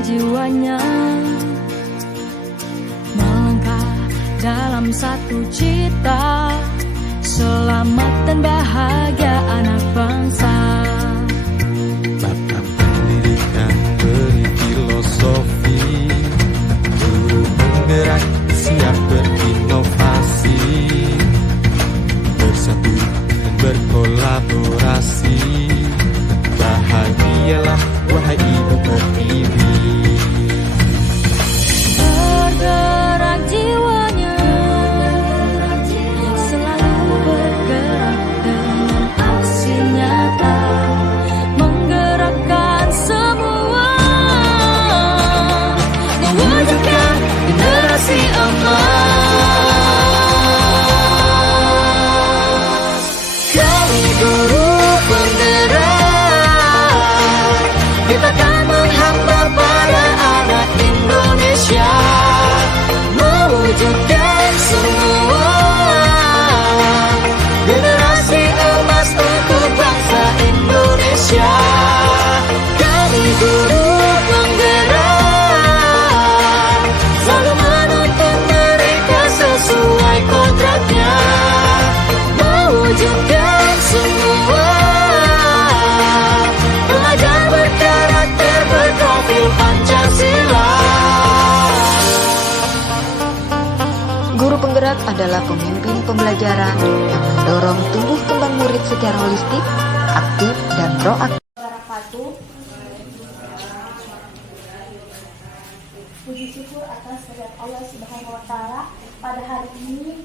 jiwanya melangkah dalam satu cita, selamat dan bahagia anak bangsa. Bakat pendidikan beri filosofi, guru penggerak siap berinovasi, bersatu dan berkolaborasi. Bahagialah wahai ibu pertiwi. Bergerak jiwanya, selalu bergerak dengan aksi nyata, menggerakkan semua, mewujudkan generasi emas. Kami guru penggerak, kita akan menghamba pada anak Indonesia, mewujudkan semua generasi emas untuk bangsa Indonesia. Kami guru penggerak, selalu menuntun mereka sesuai kontraknya, mewujudkan semua pelajar berkarakter berprofil Pancasila. Guru penggerak adalah pemimpin pembelajaran yang mendorong tumbuh kembang murid secara holistik, aktif, dan proaktif. Puji syukur atas kehadirat Allah Subhanahu wa Ta'ala. Pada hari ini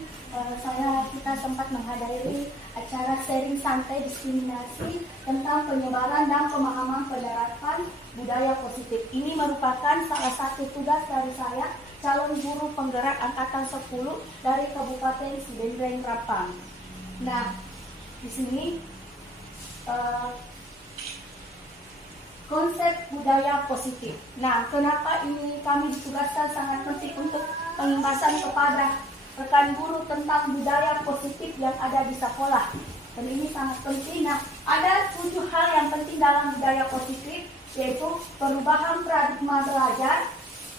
kita sempat menghadiri acara sharing santai diskriminasi tentang penyebaran dan pemahaman penerapan budaya positif. Ini merupakan salah satu tugas dari saya, calon guru penggerak angkatan 10 dari Kabupaten Sidendreng Rapang. Nah, di sini konsep budaya positif. Nah, kenapa ini kami ditugaskan sangat penting untuk pengembasan kepada rekan guru tentang budaya positif yang ada di sekolah. Dan ini sangat penting. Nah, ada 7 hal yang penting dalam budaya positif, yaitu perubahan paradigma belajar,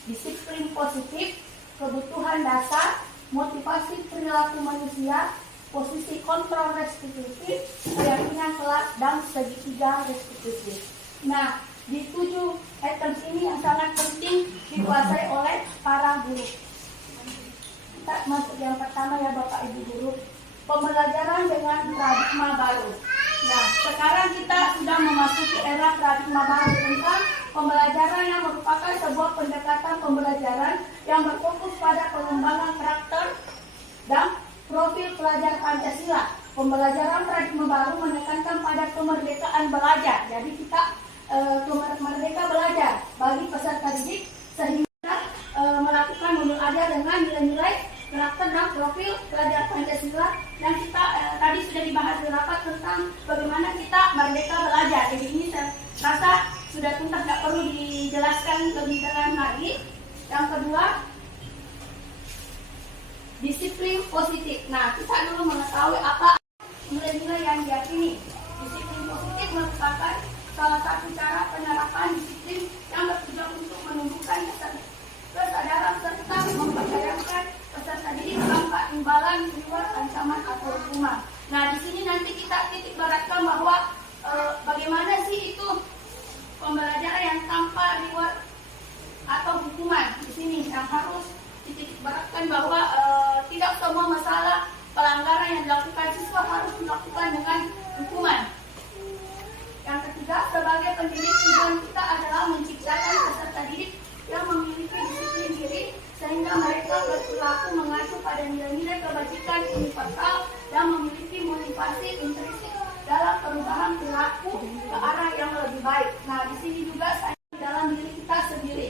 disiplin positif, kebutuhan dasar, motivasi perilaku manusia, posisi kontrol restitusi, keyakinan kelak, dan segitiga restitusi. Nah, di 7 items ini yang sangat penting dikuasai oleh para guru. Kita masuk yang pertama ya Bapak Ibu guru, pembelajaran dengan paradigma baru. Nah, sekarang kita sudah memasuki era paradigma baru tentang pembelajaran yang merupakan sebuah pendekatan pembelajaran yang berfokus pada pengembangan karakter dan profil pelajar Pancasila. Pembelajaran paradigma baru menekankan pada kemerdekaan belajar. Jadi kita merdeka belajar bagi peserta didik sehingga melakukan belajar dengan nilai-nilai karakter dan profil pelajar Pancasila yang kita tadi sudah dibahas di rapat tentang bagaimana kita merdeka belajar. Jadi ini saya rasa sudah tuntas, tidak perlu dijelaskan lebih dalam lagi. Yang kedua, disiplin positif. Nah, kita dulu mengetahui apa nilai-nilai yang diyakini. Disiplin positif merupakan salah satu cara penerapan disiplin yang bertujuan untuk menumbuhkan kesadaran serta mempercayakan peserta didik tanpa imbalan di luar ancaman atau hukuman. Nah, di sini nanti kita titik beratkan bahwa bagaimana sih itu pembelajaran yang tanpa reward atau hukuman. Di sini yang harus titik beratkan bahwa tidak semua masalah pelanggaran yang dilakukan siswa harus dilakukan dengan hukuman. Yang ketiga, sebagai pendidik tujuan kita adalah menciptakan peserta didik yang memiliki disiplin diri sehingga mereka berperilaku mengacu pada nilai-nilai kebajikan universal dan memiliki motivasi intrinsik dalam perubahan perilaku ke arah yang lebih baik. Nah, di sini juga saya dalam diri kita sendiri.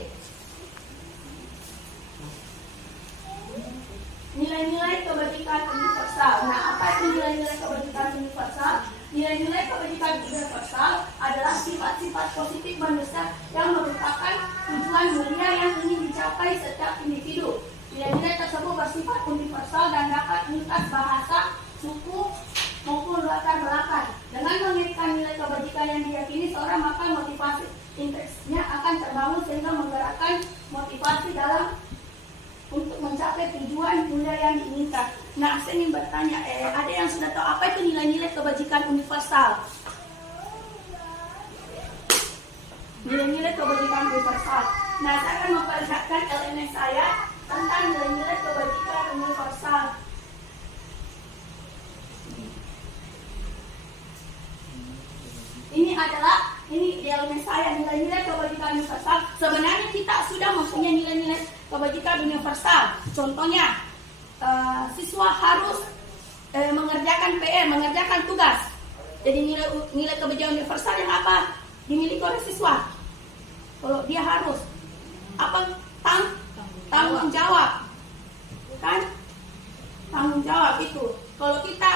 Nilai-nilai kebajikan universal. Nah, apa itu nilai-nilai kebajikan universal? Nilai-nilai kebajikan universal adalah sifat-sifat positif manusia yang merupakan tujuan mulia yang ingin dicapai setiap individu. Nilai-nilai tersebut bersifat universal dan dapat lintas bahasa, suku, maupun latar belakang. Dengan memiliki nilai kebajikan yang diyakini seorang, maka interestnya akan terbangun sehingga menggerakkan motivasi dalam untuk mencapai tujuan nilai yang diinginkan. Nah, saya ingin bertanya, ada yang sudah tahu apa itu nilai-nilai kebajikan universal? Nilai-nilai kebajikan universal. Nah, saya akan memperlihatkan elemen saya tentang nilai-nilai kebajikan universal. Ini di elemen saya nilai-nilai kebajikan universal. Sebenarnya kita sudah mempunyai nilai-nilai kebajikan universal. Contohnya, siswa harus mengerjakan PR, mengerjakan tugas. Jadi nilai kebajikan universal yang apa dimiliki oleh siswa? Kalau dia harus apa tanggung jawab, kan? Tanggung jawab itu. Kalau kita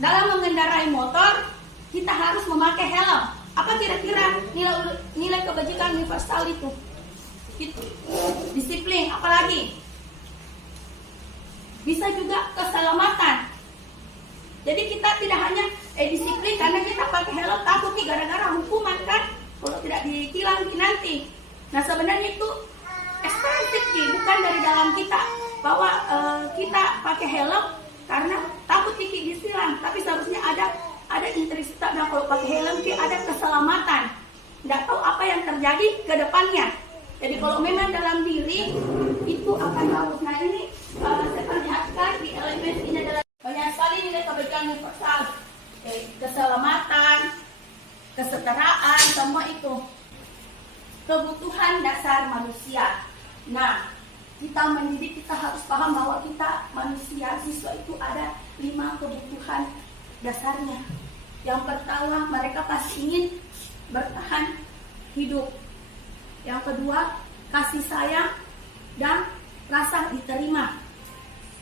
dalam mengendarai motor, kita harus memakai helm. Apa kira-kira nilai kebajikan universal itu? Gitu. Disiplin, apalagi? Bisa juga keselamatan. Jadi kita tidak hanya disiplin karena kita pakai helm, takut nih gara-gara hukuman kan? Kalau tidak ditilang nanti. Nah, sebenarnya itu ekstrinsik bukan dari dalam kita bahwa kita pakai helm karena takut ditilang, tapi seharusnya ada intrinsik. Nah, kalau pakai helm ada keselamatan. Tidak tahu apa yang terjadi ke depannya. Jadi kalau memang dalam diri itu akan bagus. Nah, ini saya perlihatkan di elemen ini adalah banyak sekali nilai kebajikan universal. Keselamatan, kesetaraan, semua itu kebutuhan dasar manusia. Nah, kita mendidik, kita harus paham bahwa kita manusia, siswa itu ada 5 kebutuhan dasarnya. Yang pertama, mereka pasti ingin bertahan hidup. Yang kedua, kasih sayang dan rasa diterima.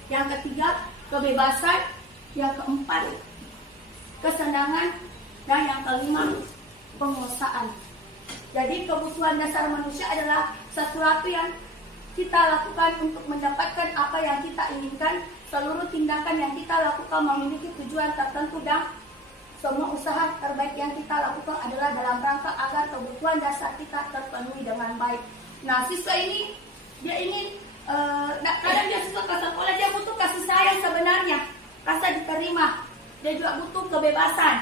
Yang ketiga, kebebasan. Yang keempat, kesenangan. Dan yang kelima, penguasaan. Jadi kebutuhan dasar manusia adalah sesuatu yang kita lakukan untuk mendapatkan apa yang kita inginkan. Seluruh tindakan yang kita lakukan memiliki tujuan tertentu dan semua usaha terbaik yang kita lakukan adalah dalam rangka agar kebutuhan dasar kita terpenuhi dengan baik. Nah, siswa ini dia ingin kadang dia siswa ke sekolah, dia butuh kasih sayang sebenarnya, rasa diterima. Dia juga butuh kebebasan,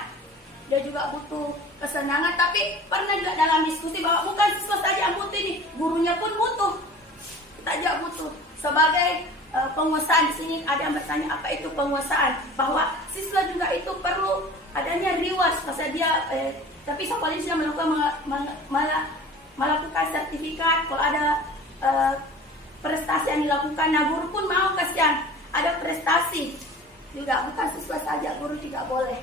dia juga butuh kesenangan. Tapi pernah juga dalam diskusi bahwa bukan siswa saja yang butuh ini, gurunya pun butuh. Kita juga butuh. Sebagai penguasaan, di sini ada yang bertanya apa itu penguasaan, bahwa siswa juga itu perlu adanya reward masa dia tapi sekolah ini sudah melakukan sertifikat. Kalau ada prestasi yang dilakukan, nah guru pun mau kasihan ada prestasi juga, bukan siswa saja, guru juga boleh.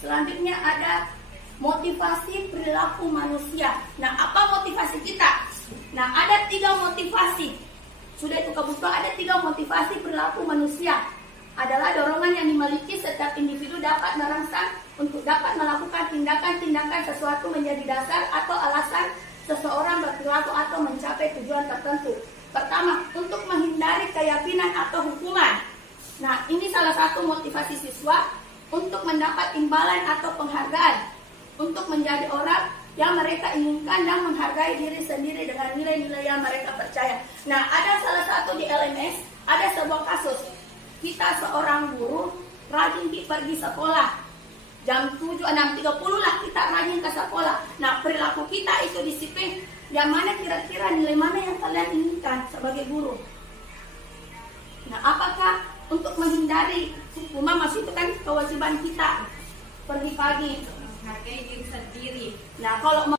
Selanjutnya ada motivasi perilaku manusia. Nah, apa motivasi kita? Nah, ada 3 motivasi. Sudah itu kebutuhan, ada 3 motivasi perilaku manusia. Adalah dorongan yang dimiliki setiap individu dapat merangsang untuk dapat melakukan tindakan-tindakan sesuatu menjadi dasar atau alasan seseorang berperilaku atau mencapai tujuan tertentu. Pertama, untuk menghindari keyakinan atau hukuman. Nah, ini salah satu motivasi siswa untuk mendapat imbalan atau penghargaan, untuk menjadi orang yang mereka inginkan dan menghargai diri sendiri dengan nilai-nilai yang mereka percaya. Nah, ada salah satu di LMS, ada sebuah kasus. Kita seorang guru rajin pergi sekolah. Jam 7, 6.30 lah kita rajin ke sekolah. Nah, perilaku kita itu disiplin. Yang mana kira-kira nilai mana yang kalian inginkan sebagai guru? Nah, apakah untuk menghindari hukuman, masih itu kan kewajiban kita pergi pagi, menghargai diri sendiri. Nah, kalau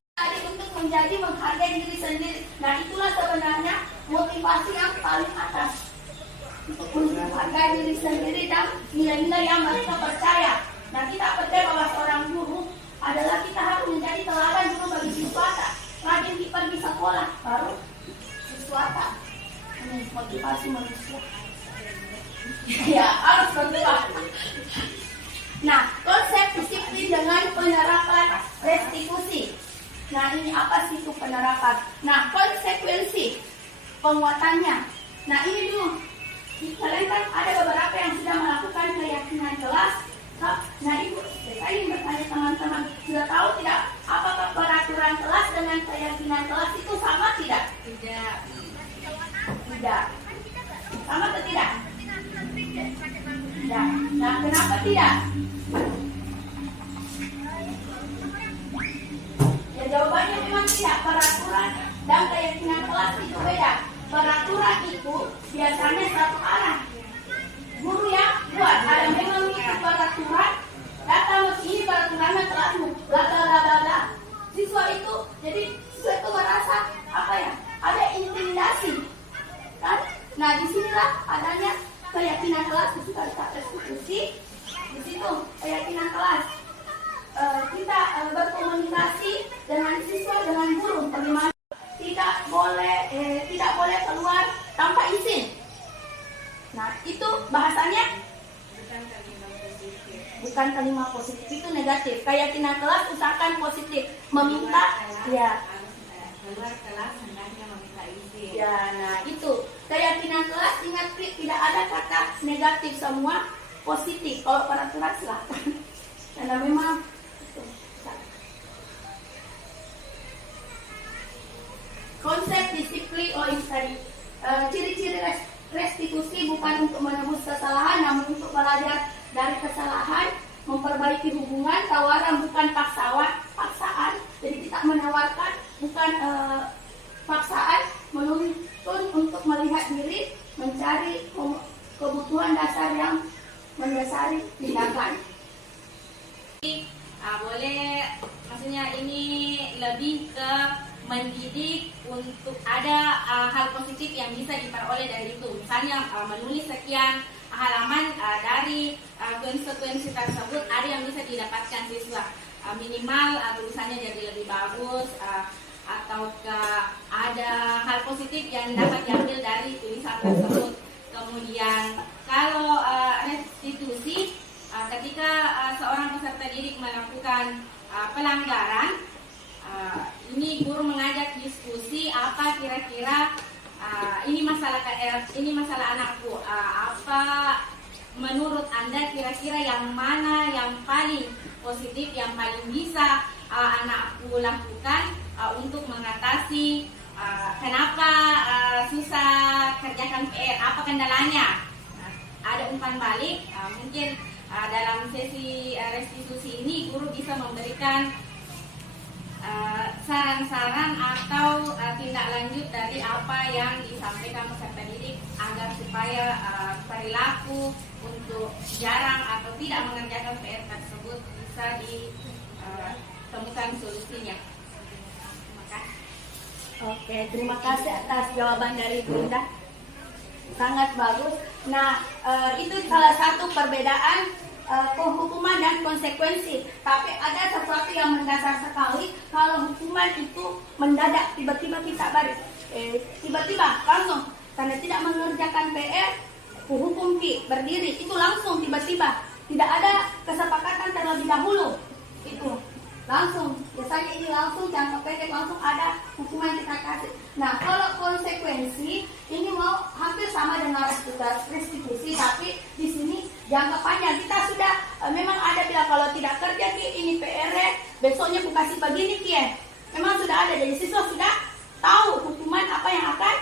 untuk menjadi menghargai diri sendiri, nah itulah sebenarnya motivasi yang paling atas, untuk menghargai diri sendiri dan nilai-nilai yang mereka percaya. Nah, kita percaya bahwa seorang guru adalah kita harus menjadi teladan dulu bagi siswa. Rajin pergi sekolah, baru siswa. Ini motivasi manusia. Ya, harus berdoa. Nah, konsep disiplin dengan penerapan restitusi. Nah, ini apa sih itu penerapan? Nah, konsekuensi penguatannya. Nah, ini dulu. Kalian kan ada beberapa yang sudah melakukan keyakinan jelas, Nah itu saya ingin bertanya teman-teman, sudah tahu tidak apakah peraturan kelas dengan keyakinan kelas itu sama tidak? Tidak. Tidak. Sama atau tidak? Tidak. Nah kenapa tidak? Ya jawabannya memang tidak. Peraturan dan keyakinan kelas itu beda. Peraturan itu biasanya satu arah. Guru yang buat, ada memang itu peraturan, datang ini peraturannya kelasmu, bla bla bla bla bla. Siswa itu, jadi siswa itu merasa apa ya? Ada intimidasi, kan? Nah disinilah adanya keyakinan kelas. Kita diskusi di situ keyakinan kelas. Kita berkomunikasi dengan siswa, dengan guru, bagaimana tidak boleh keluar tanpa izin. Nah itu bahasanya bukan kalimat positif, itu negatif. Keyakinan kelas usahakan positif, meminta ya keluar kelas hendaknya meminta izin. Ya, nah itu keyakinan kelas, ingat tidak ada kata negatif, semua positif. Kalau peraturan silakan. Karena memang konsep disiplin tadi, ciri-ciri restitusi bukan untuk menebus kesalahan, namun untuk belajar dari kesalahan, memperbaiki hubungan. Tawaran bukan paksaan, jadi kita menawarkan bukan paksaan, menuntun untuk melihat diri, mencari kebutuhan dasar yang mendasari tindakan. Boleh, maksudnya ini lebih ke mendidik untuk ada hal positif yang bisa diperoleh dari itu. Misalnya menulis sekian halaman, dari konsekuensi tersebut ada yang bisa didapatkan siswa. Minimal tulisannya jadi lebih bagus, atau ada hal positif yang dapat diambil dari tulisan tersebut. Kemudian kalau restitusi, ketika seorang peserta didik melakukan pelanggaran, ini guru mengajak diskusi apa kira-kira ini masalah anakku, apa menurut Anda kira-kira yang mana yang paling positif, yang paling bisa anakku lakukan untuk mengatasi kenapa susah kerjakan PR, apa kendalanya. Ada umpan balik, mungkin dalam sesi restitusi ini guru bisa memberikan saran-saran atau tindak lanjut dari apa yang disampaikan peserta didik agar supaya perilaku untuk jarang atau tidak mengerjakan PR tersebut bisa ditemukan solusinya. Terima kasih. Oke, terima kasih atas jawaban dari Bunda. Sangat bagus. Nah, itu salah satu perbedaan penghukuman dan konsekuensi. Tapi ada sesuatu yang mendasar sekali. Kalau hukuman itu mendadak, tiba-tiba kita balik, tiba-tiba langsung karena tidak mengerjakan PR, hukum berdiri, itu langsung tiba-tiba, tidak ada kesepakatan terlebih dahulu, itu langsung. Biasanya ini langsung jangka pendek, langsung ada hukuman kita kasih. Nah kalau konsekuensi ini mau hampir sama dengan restitusi, tapi di sini jangka panjang. Kita sudah memang ada bilang kalau tidak kerja ini PR, besoknya aku kasih begini memang sudah ada. Jadi siswa sudah tahu hukuman apa yang akan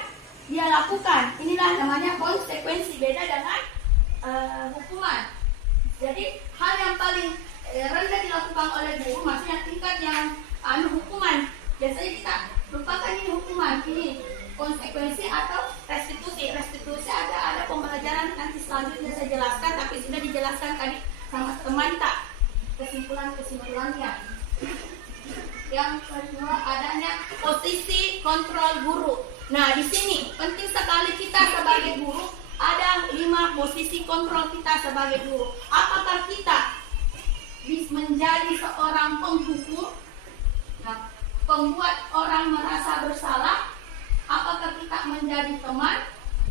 dia lakukan. Inilah namanya konsekuensi, beda dengan hukuman. Jadi hal yang paling rendah dilakukan oleh guru, maksudnya tingkat yang hukuman. Biasanya kita lupakan ini hukuman, ini konsekuensi atau restitusi. Restitusi ada pembelajaran nanti selanjutnya saya jelaskan, tapi sudah dijelaskan tadi sama teman tak kesimpulannya. Yang kedua adanya posisi kontrol guru. Nah di sini penting sekali kita sebagai guru, ada 5 posisi kontrol kita sebagai guru. Apakah kita menjadi seorang penghukum, pembuat orang merasa bersalah? Apakah kita menjadi teman,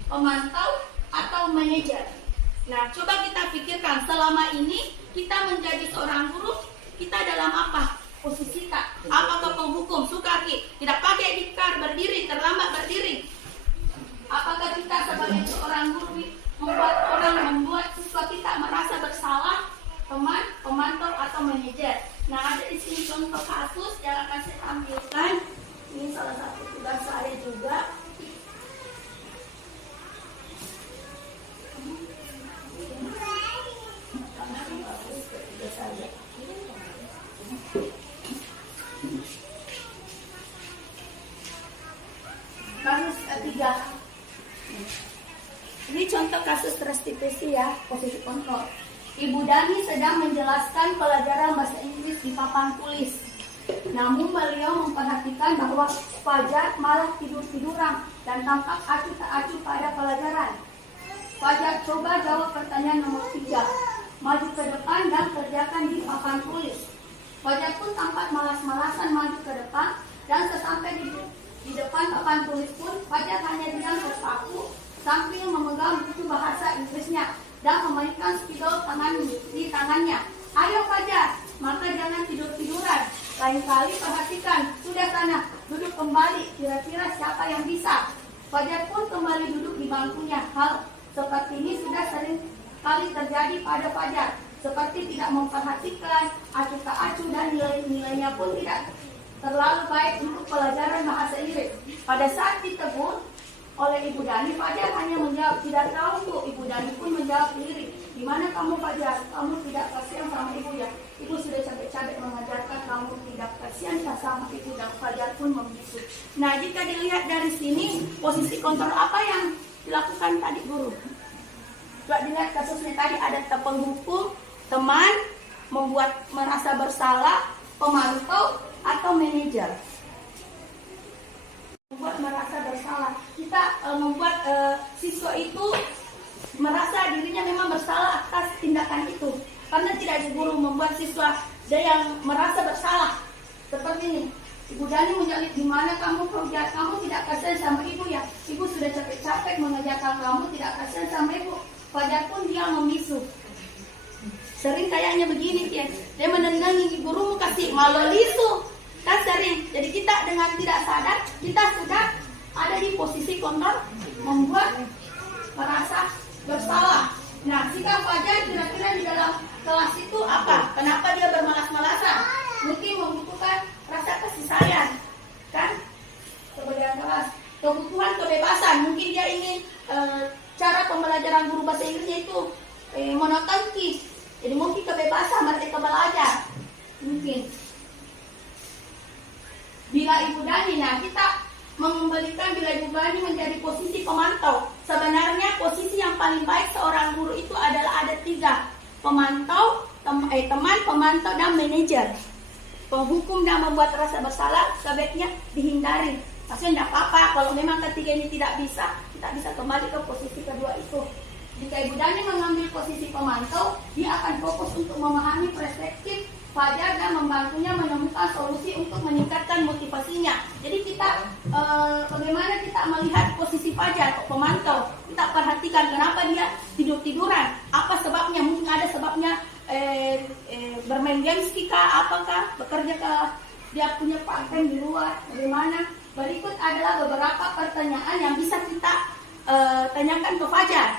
pemantau, atau manajer? Nah, coba kita pikirkan selama ini kita menjadi seorang guru, kita dalam apa? Posisi kita. Apakah penghukum, suka tidak pakai dikar, berdiri, terlambat berdiri? Apakah kita sebagai seorang guru membuat siswa kita merasa bersalah, teman, tampilkan. Ini salah satu tugas saya juga. Kasus ketiga. Ini contoh kasus restitusi ya, posisi kontrol. Ibu Dani sedang menjelaskan pelajaran bahasa Inggris di papan tulis. Namun beliau memperhatikan bahwa Fajar malah tidur-tiduran dan tampak acuh tak acuh pada pelajaran. Fajar coba jawab pertanyaan nomor 3. Maju ke depan dan kerjakan di papan tulis. Fajar pun tampak malas-malasan maju ke depan dan sesampai di depan papan tulis pun Fajar hanya diam terpaku sambil memegang buku bahasa Inggrisnya dan memainkan spidol di tangannya. Ayo Fajar, maka jangan tidur-tiduran. Lain kali perhatikan, sudah sana, duduk kembali, kira-kira siapa yang bisa. Fajar pun kembali duduk di bangkunya. Hal seperti ini sudah sering kali terjadi pada Fajar. Seperti tidak memperhatikan, acuh tak acuh dan nilai-nilainya pun tidak terlalu baik untuk pelajaran bahasa Inggris. Pada saat ditegur oleh Ibu Dani, Fajar hanya menjawab, tidak tahu Bu. Ibu Dani pun menjawab lirik, di mana kamu Fajar? Kamu tidak kasihan sama ibu ya? Ibu sudah capek-capek mengajarkan kamu tidak kasihan sama ibu, dan Fajar pun membisu. Nah, jika dilihat dari sini, posisi kontrol apa yang dilakukan tadi guru? Coba dilihat kasusnya tadi, ada penghukum, teman, membuat merasa bersalah, pemantau, atau manajer. Membuat merasa bersalah. Kita membuat siswa itu merasa dirinya memang bersalah atas tindakan itu. Karena tidak ada guru membuat siswa dia yang merasa bersalah. Seperti ini. Ibu Dani menjawab, di mana kamu kerja? Kamu tidak kasihan sama ibu ya? Ibu sudah capek-capek mengajarkan kamu tidak kasihan sama ibu. Fajar pun dia membisu. Sering kayaknya begini dia menendangi gurumu kasih malu lisu. Kan sering. Jadi kita dengan tidak sadar kita sudah ada di posisi kontrol membuat merasa bersalah. Nah, sikap Fajar kira-kira di dalam kelas itu apa? Kenapa dia bermalas-malasan? Mungkin membutuhkan rasa kasih sayang, kan? Sebagian kelas kebutuhan kebebasan. Mungkin dia ingin cara pembelajaran guru bahasa Inggrisnya itu monoton. Jadi mungkin kebebasan mereka belajar. Mungkin. Bila Ibu Dani, nah kita mengembalikan bila Ibu Dani menjadi posisi pemantau. Sebenarnya posisi yang paling baik seorang guru itu adalah ada 3. Pemantau, teman, pemantau, dan manajer. Penghukum dan membuat rasa bersalah sebaiknya dihindari. Maksudnya tidak apa-apa kalau memang ketiga ini tidak bisa, kita bisa kembali ke posisi kedua itu. Jika Ibu Dani mengambil posisi pemantau, dia akan fokus untuk memahami perspektif Fajar dan membantunya menemukan solusi untuk meningkatkan motivasinya. Jadi kita bagaimana kita melihat posisi Fajar pemantau, kita perhatikan kenapa dia tidur-tiduran, apa sebabnya? Mungkin ada sebabnya bermain games kah, apakah bekerja kah, dia punya part-time di luar, bagaimana? Berikut adalah beberapa pertanyaan yang bisa kita tanyakan ke Fajar.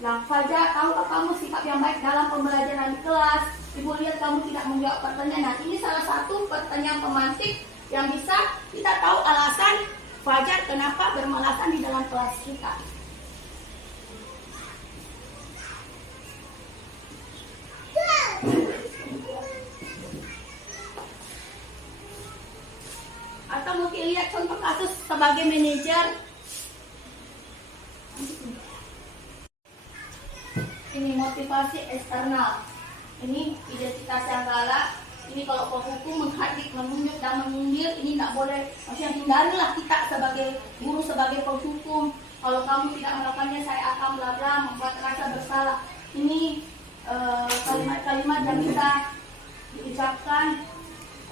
Nah, Fajar, tahukah kamu sikap yang baik dalam pembelajaran di kelas? Ibu lihat kamu tidak menjawab pertanyaan. Nah, ini salah satu pertanyaan pemantik yang bisa kita tahu alasan Fajar kenapa bermalasan di dalam kelas kita. Atau mungkin lihat contoh kasus sebagai manajer. Ini motivasi eksternal. Ini identitas yang galak. Ini kalau penghukum menghadik, menunjuk dan menyindir, ini tidak boleh. Maksudnya hindarilah kita sebagai guru, sebagai penghukum. Kalau kamu tidak melakukannya, saya akan bla bla, membuat rasa bersalah. Ini kalimat-kalimat yang bisa diucapkan.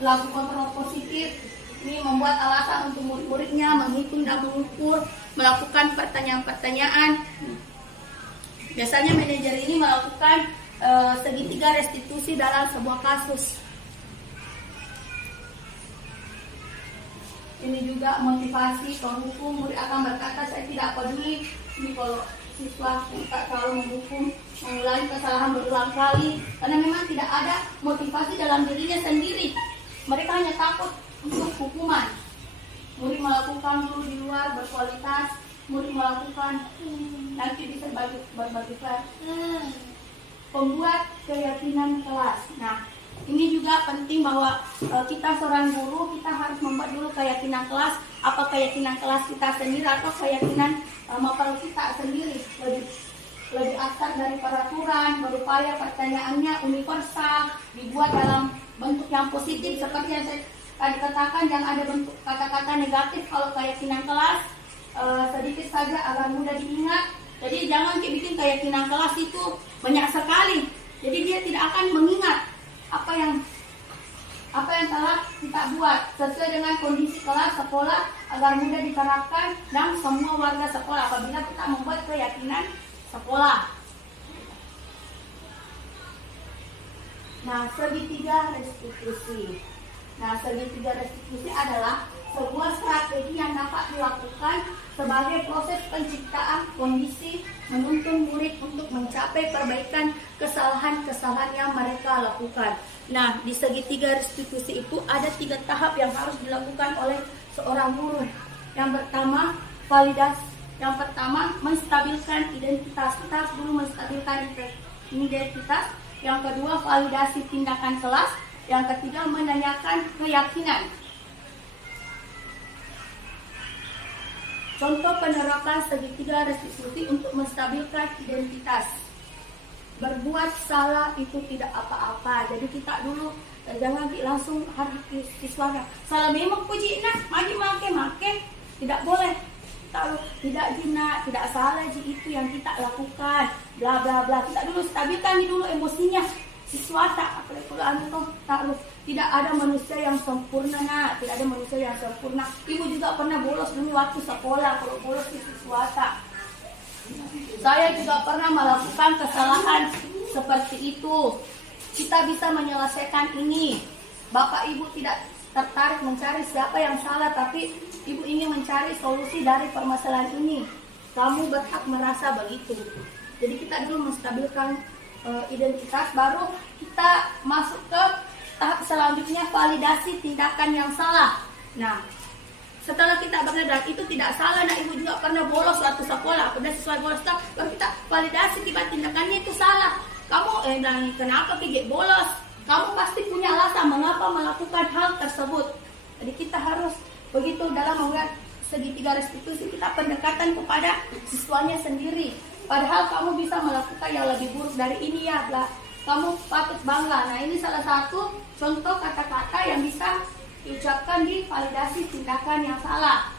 Lagu kontrol positif. Ini membuat alasan untuk murid-muridnya menghitung dan mengukur, melakukan pertanyaan-pertanyaan. Biasanya manajer ini melakukan segitiga restitusi dalam sebuah kasus. Ini juga motivasi penghukum, murid akan berkata saya tidak peduli. Ini kalau siswa tak terlalu menghukum, mengulangi kesalahan berulang kali, karena memang tidak ada motivasi dalam dirinya sendiri. Mereka hanya takut untuk murid melakukan, guru di luar berkualitas, murid melakukan, nanti bisa berbagikan. Pembuat keyakinan kelas. Nah, ini juga penting bahwa kita seorang guru, kita harus membuat dulu keyakinan kelas. Apa keyakinan kelas kita sendiri atau keyakinan mapel kita sendiri. Lebih akar dari peraturan, berupaya pertanyaannya universal, dibuat dalam bentuk yang positif seperti yang saya tadi katakan, yang ada bentuk kata-kata negatif kalau keyakinan kelas, sedikit saja agar mudah diingat. Jadi jangan bikin keyakinan kelas itu banyak sekali, jadi dia tidak akan mengingat apa yang telah kita buat sesuai dengan kondisi kelas sekolah agar mudah diterapkan dan semua warga sekolah apabila kita membuat keyakinan sekolah. Nah, segitiga restitusi. Segitiga restitusi adalah sebuah strategi yang dapat dilakukan sebagai proses penciptaan kondisi menuntun murid untuk mencapai perbaikan kesalahan-kesalahan yang mereka lakukan. Nah, di segitiga restitusi itu ada 3 tahap yang harus dilakukan oleh seorang guru. Yang pertama, validasi. Yang pertama, menstabilkan identitas. Kita harus dulu menstabilkan identitas. Yang kedua, validasi tindakan kelas. Yang ketiga, menanyakan keyakinan. Contoh penerapan segitiga restitusi untuk menstabilkan identitas. Berbuat salah itu tidak apa-apa. Jadi kita dulu jangan langsung harus siswanya. Salah memang puji nak, make tidak boleh. Tidak jina, tidak salah itu yang kita lakukan. Bla bla bla. Kita dulu stabilkan dulu emosinya. Siswa tak tidak ada manusia yang sempurna, nak. Tidak ada manusia yang sempurna. Ibu juga pernah bolos dulu waktu sekolah. Kalau bolos di siswa tak. Saya juga pernah melakukan kesalahan seperti itu. Kita bisa menyelesaikan ini. Bapak ibu tidak tertarik mencari siapa yang salah, tapi ibu ingin mencari solusi dari permasalahan ini. Kamu berhak merasa begitu. Jadi kita dulu menstabilkan identitas, baru kita masuk ke tahap selanjutnya, validasi tindakan yang salah. Nah, setelah kita bersadar itu tidak salah, nah ibu juga pernah bolos waktu sekolah, sudah sesuai bolos, baru kita validasi tindakannya itu salah. Kamu kenapa pergi bolos? Kamu pasti punya alasan mengapa melakukan hal tersebut. Jadi kita harus begitu dalam membuat segitiga restitusi, kita pendekatan kepada siswanya sendiri. Padahal kamu bisa melakukan yang lebih buruk dari ini ya, bla. Kamu patut bangga. Nah, ini salah satu contoh kata-kata yang bisa diucapkan di validasi tindakan yang salah.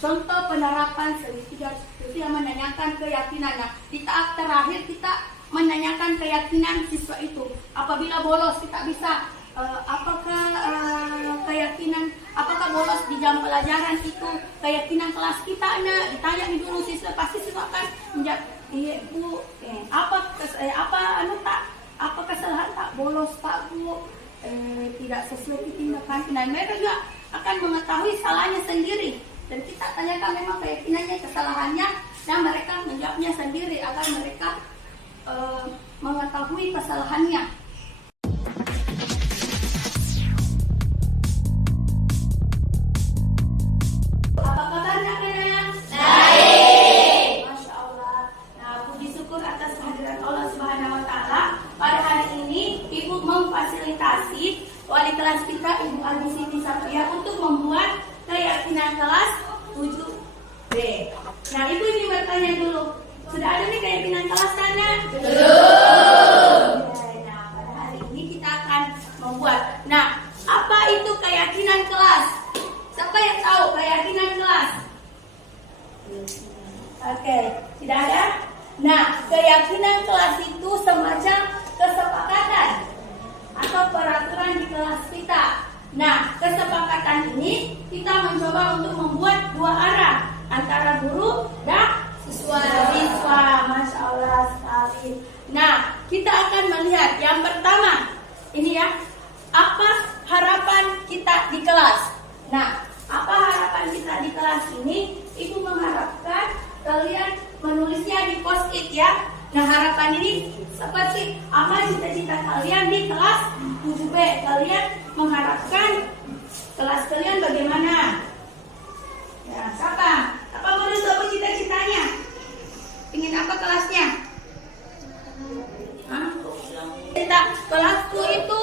Contoh penerapan segitiga restitusi yang menanyakan keyakinan. Nah, di tahap terakhir kita menanyakan keyakinan siswa itu. Apabila bolos, kita bisa apakah bolos di jam pelajaran itu keyakinan kelas kita, nah ditanya dulu siswa, pasti siswa akan menjawab, iya bu, apa kesalahan tak bolos pak bu, tidak sesuai tindakan. Nah, mereka juga akan mengetahui salahnya sendiri, dan kita tanyakan memang keyakinannya, kesalahannya, dan mereka menjawabnya sendiri agar mereka mengetahui kesalahannya. Memfasilitasi wali kelas kita Ibu Adi Siti Satria untuk membuat keyakinan kelas 7B. Nah, ibu ini bertanya dulu, sudah ada nih keyakinan kelas sana? Belum. Nah, pada hari ini kita akan membuat. Nah, apa itu keyakinan kelas? Siapa yang tahu keyakinan kelas? Oke, tidak ada? Nah, keyakinan kelas itu semacam kesepakatan atau peraturan di kelas kita. Nah, kesepakatan ini kita mencoba untuk membuat 2 arah antara guru dan siswa. Masya Allah sekali. Nah, kita akan melihat yang pertama ini ya, apa harapan kita di kelas. Nah, apa harapan kita di kelas ini? Itu mengharapkan kalian menulisnya di post-it ya. Nah, harapan ini seperti apa cita-cita kalian di kelas 7B. Kalian mengharapkan kelas kalian bagaimana? Ya, siapa? Apa menurut kamu cita-citanya? Ingin apa kelasnya? Hah? Cita kelasku itu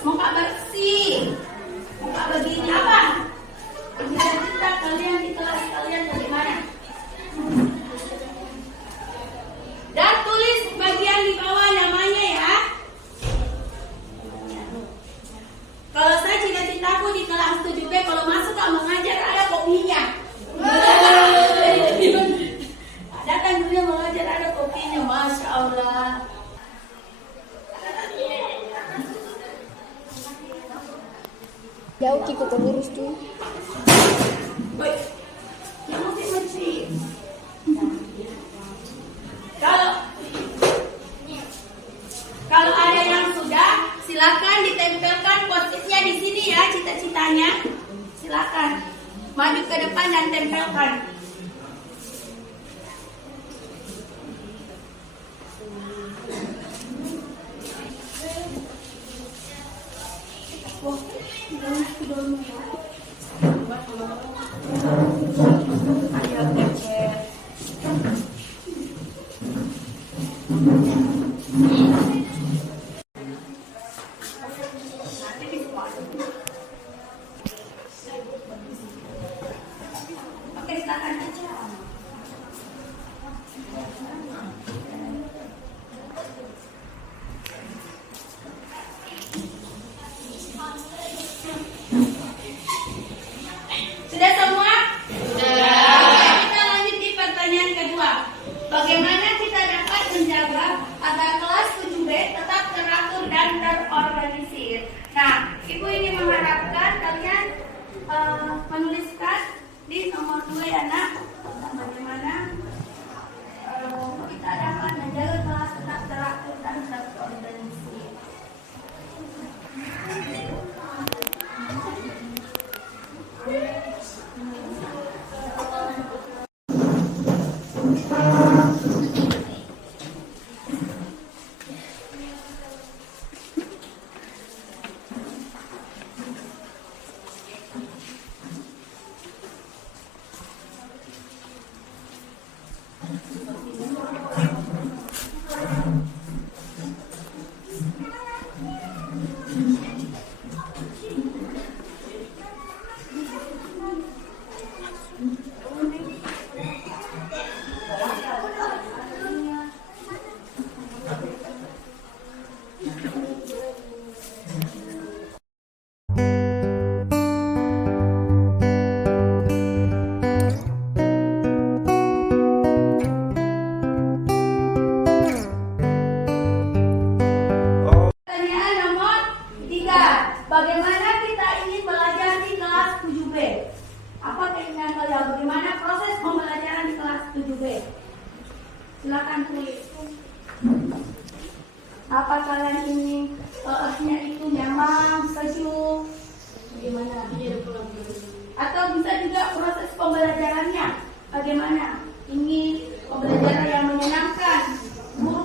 muka bersih, muka begini apa? Cita-cita kalian di kelas kalian bagaimana? Dan tulis bagian di bawah namanya ya. Kalau saya cita-citaku di kelas 7B kalau masuk kalau mengajar ada kopinya. Datang dulu mengajar ada kopinya, masya Allah. Jauh Kiko pengurus tuh. Woi, yang masih. Kalau ada yang sudah, silakan ditempelkan post-itnya di sini ya, cita-citanya. Silakan maju ke depan dan tempelkan. Ayo kecil. Oke, silakan aja. Sudah semua? Sudah. Kita lanjut di pertanyaan kedua. Bagaimana kita dapat menjaga agar kelas 7B tetap teratur dan terorganisir? Nah, Ibu ini mengharapkan kalian menuliskan di nomor 2 ya nak. Bagaimana kita dapat menjaga kelas tetap teratur dan terorganisir? Pertanyaan nomor 3. Bagaimana kita ingin belajar di kelas 7B? Apa keinginan kalian? Bagaimana proses pembelajaran di kelas 7B? Silakan tulis. Apa kalian ini kelasnya itu nyaman, sejuk? Bagaimana? Atau bisa juga proses pembelajarannya? Bagaimana? Ingin pembelajaran yang menyenangkan. Guru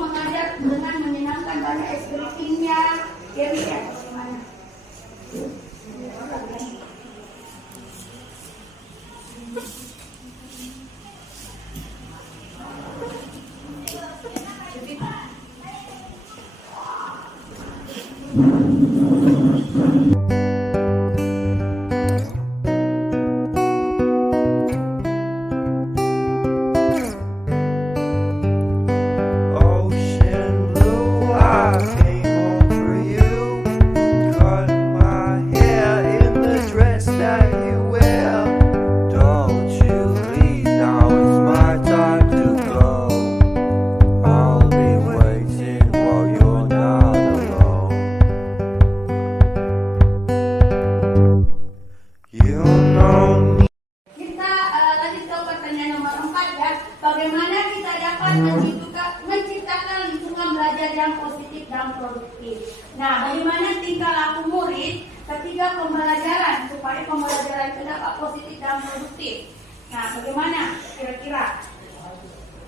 mengajar dengan menyenangkan, banyak ekspresinya. Ya, bagaimana? Ocean blue, I came home for you. Cut my hair in the dress that you wear. Don't you leave, now it's my time to go. I'll be waiting while you're not alone. You know me. Kita lanjut ke pertanyaan nomor 4 ya. Bagaimana kita dapat menciptakan lingkungan belajar yang positif dan produktif? Nah, bagaimana tingkah laku murid ketika pembelajaran supaya pembelajaran itu dapat positif dan produktif? Nah, bagaimana kira-kira?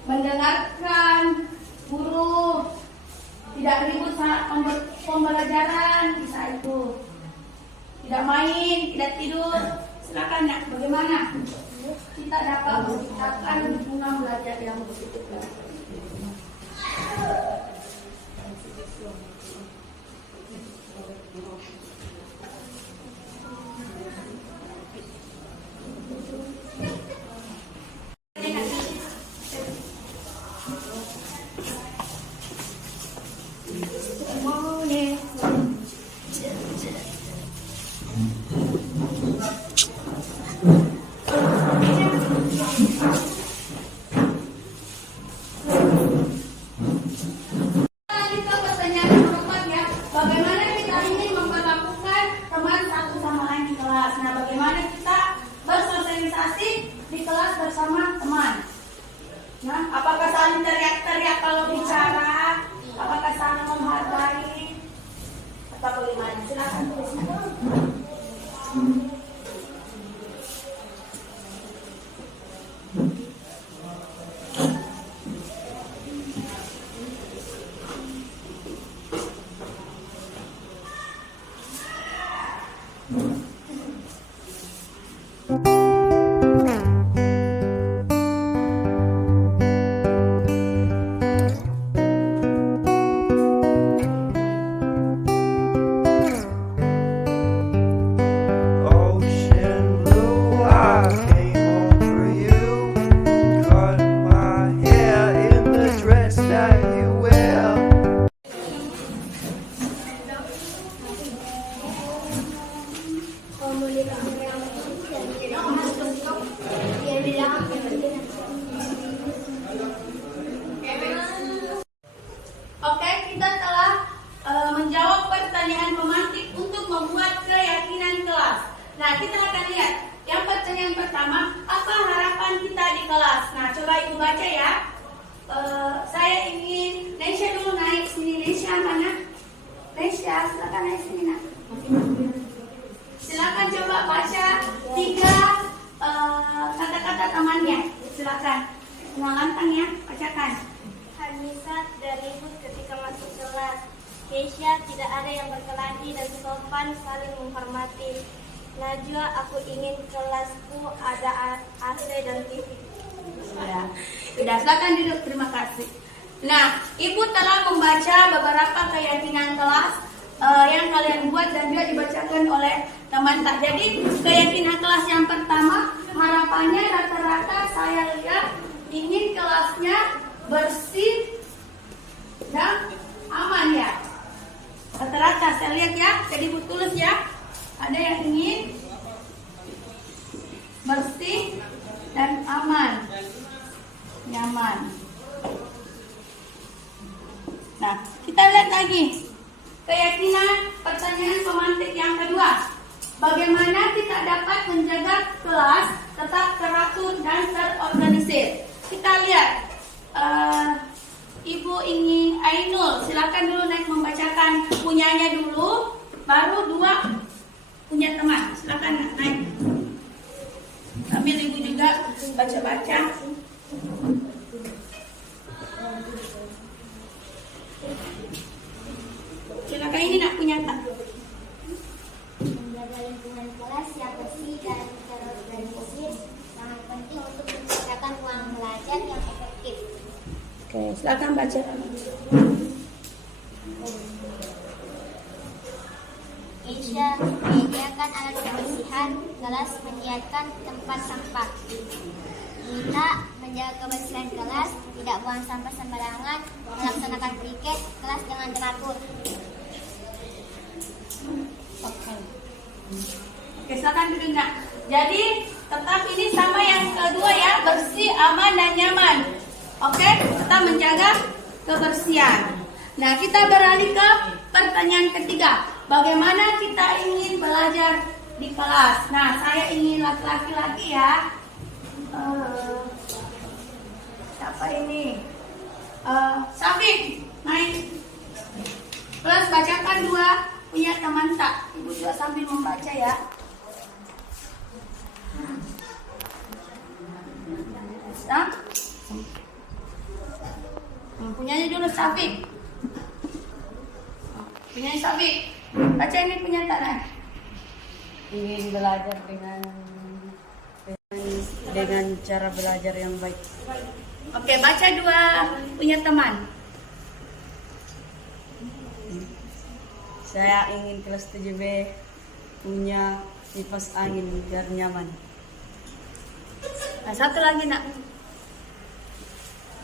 Mendengarkan guru, tidak ribut saat pembelajaran, bisa itu. Tidak main, tidak tidur. Silakan ya, bagaimana kita dapat menciptakan lingkungan belajar yang positif? Bersama teman. Nah, apakah saling teriak-teriak kalau bicara? Apakah saling menghargai? Atau bagaimana? Silakan tulis. Ocean blue, I came home for you. Cut my hair in the dress that you wear. Oke, kita telah menjawab pertanyaan pemantik untuk membuat keyakinan kelas. Nah, kita akan lihat yang pertanyaan pertama, apa harapan kita di kelas? Nah, coba ibu baca ya. Saya ingin Nesya dulu naik sini. Nesya mana? Nesya, silakan naik sini nak. Silakan coba baca 3 kata-kata temannya. Silakan. Nah, lantang ya, bacakan. Hanisat dan ribut ketika masuk kelas. Keisha tidak ada yang berkelahi dan sopan saling menghormati. Najwa, aku ingin kelasku ada AC dan TV. Ya. Sudah, silakan duduk. Terima kasih. Nah, ibu telah membaca beberapa keyakinan kelas yang kalian buat dan juga dibacakan oleh teman tak. Jadi keyakinan kelas yang pertama, harapannya rata-rata saya lihat ingin kelasnya bersih dan aman ya. Rata-rata saya lihat ya. Jadi ibu tulis ya. Ada yang ingin bersih dan aman, nyaman. Nah, kita lihat lagi keyakinan pertanyaan pemantik yang kedua. Bagaimana kita dapat menjaga kelas tetap teratur dan terorganisir? Kita lihat, Ibu ingin Ainul, silakan dulu naik membacakan punyanya dulu, baru 2 punya teman. Silakan naik. Sambil ibu juga baca-baca. Silakan, ini nak punya tak? Menjaga lingkungan kelas yang bersih dan terorganisir sangat penting untuk menciptakan ruang belajar yang efektif. Oke, silakan baca. Keisha menyediakan alat kebersihan, kelas menyiapkan tempat sampah. Mita menjaga kebersihan kelas, tidak buang sampah sembarangan, melaksanakan piket kelas dengan teratur. Oke, silakan duduk nak. Jadi tetap ini sama yang kedua ya, bersih, aman dan nyaman. Oke, kita menjaga kebersihan. Nah, kita beralih ke pertanyaan ketiga. Bagaimana kita ingin belajar di kelas? Nah, saya ingin laki-laki lagi ya. Siapa ini? Safik, naik. Plus bacakan 2 punya teman tak. Ibu juga sambil membaca ya. Nah, punyanya dulu Safik. Penyanyi Sabi, baca ini pernyataan. Ingin belajar dengan cara belajar yang baik. Oke, baca dua punya teman. Saya ingin kelas 7B punya kipas angin biar nyaman. Nah, satu lagi nak.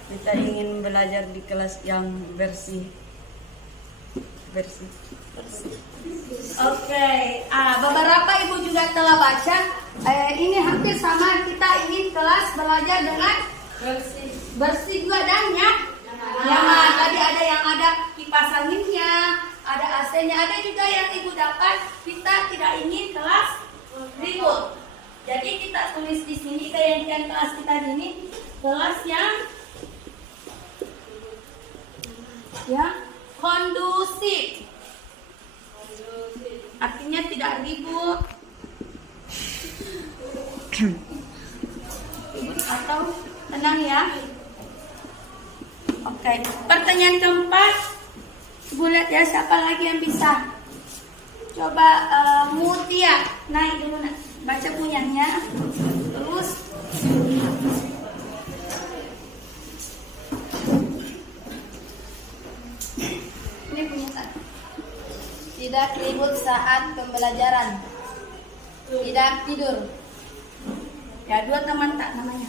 Kita ingin belajar di kelas yang bersih. Oke, beberapa ibu juga telah baca. Ini hampir sama, kita ingin kelas belajar dengan bersih juga dan nyaman. Tadi ada yang ada kipas anginnya, ada AC-nya, ada juga yang ibu dapat. Kita tidak ingin kelas ribut. Jadi kita tulis di sini kayak kelas kita ini kelas yang kondusif. Artinya tidak ribut atau tenang ya. Oke, pertanyaan keempat, ibu lihat ya siapa lagi yang bisa. Coba Mutia naik dulu nak, baca punyanya. Terus ini punya satu. Tidak ribut saat pembelajaran. Tidak tidur. Ya, dua teman tak namanya.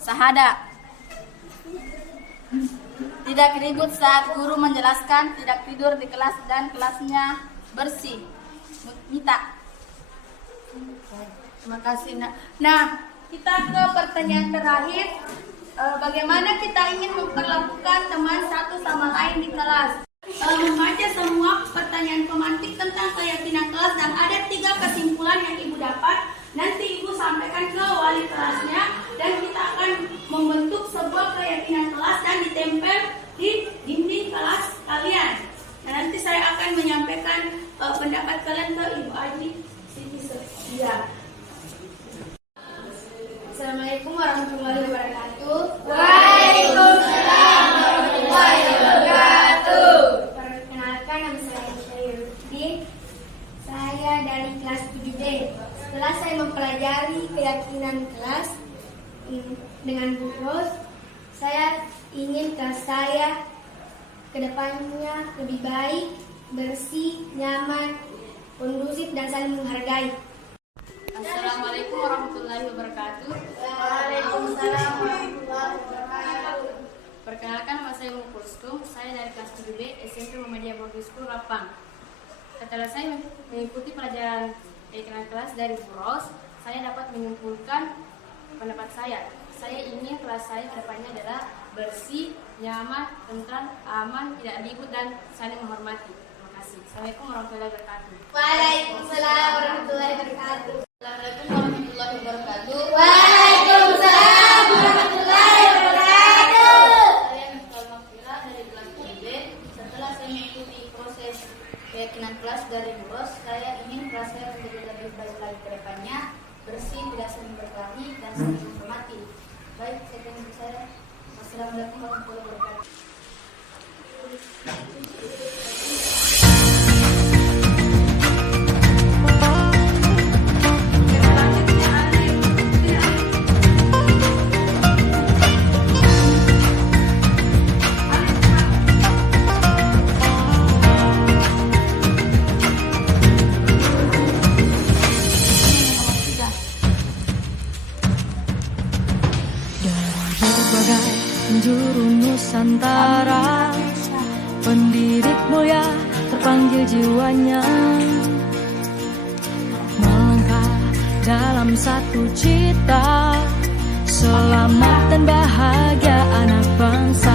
Sahada. Tidak ribut saat guru menjelaskan, tidak tidur di kelas dan kelasnya bersih. Mita. Terima kasih. Nah, kita ke pertanyaan terakhir. Bagaimana kita ingin memperlakukan teman satu sama lain di kelas? Membaca semua pertanyaan pemantik tentang keyakinan kelas dan ada 3 kesimpulan yang ibu dapat. Nanti ibu sampaikan ke wali kelasnya dan kita akan membentuk sebuah keyakinan kelas dan ditempel di dinding kelas kalian. Nah, nanti saya akan menyampaikan pendapat kalian ke Ibu Aji Siti Setia. Assalamualaikum warahmatullahi wabarakatuh. Waalaikumsalam warahmatullahi wabarakatuh. Perkenalkan, nama saya Syairuddin. Saya dari kelas 7D. Setelah saya mempelajari keyakinan kelas dengan Bu Ros, saya ingin kelas saya kedepannya lebih baik, bersih, nyaman, kondusif, dan saling menghargai. Assalamualaikum warahmatullahi wabarakatuh. Waalaikumsalam warahmatullahi wabarakatuh. Perkenalkan, nama saya Umu Kulsum. Saya dari kelas 7B SMP Muhammadiyah Boarding School Rapang. Setelah saya mengikuti pelajaran keyakinan kelas dari Bu Ros, saya dapat menyimpulkan pendapat saya. Saya ingin kelas saya kedepannya adalah bersih, nyaman, tentram, aman, tidak ribut, dan saling menghormati. Terima kasih. Assalamualaikum warahmatullahi wabarakatuh. Waalaikumsalam warahmatullahi wabarakatuh. Assalamualaikum warahmatullahi wabarakatuh. Waalaikumsalam warahmatullahi wabarakatuh. Saya Miftal Mafira dari kelas 7B. Setelah saya mengikuti proses keyakinan kelas dari Bu Ros, saya ingin kelas saya menjadi lebih baik lagi ke depannya, bersih, tidak saling berkelahi, dan saling menghormati. Baik, sekian dari saya. Wassalamualaikum warahmatullahi wabarakatuh. Berbagai penjuru Nusantara, pendidik mulia terpanggil jiwanya, melangkah dalam satu cita, selamat dan bahagia anak bangsa.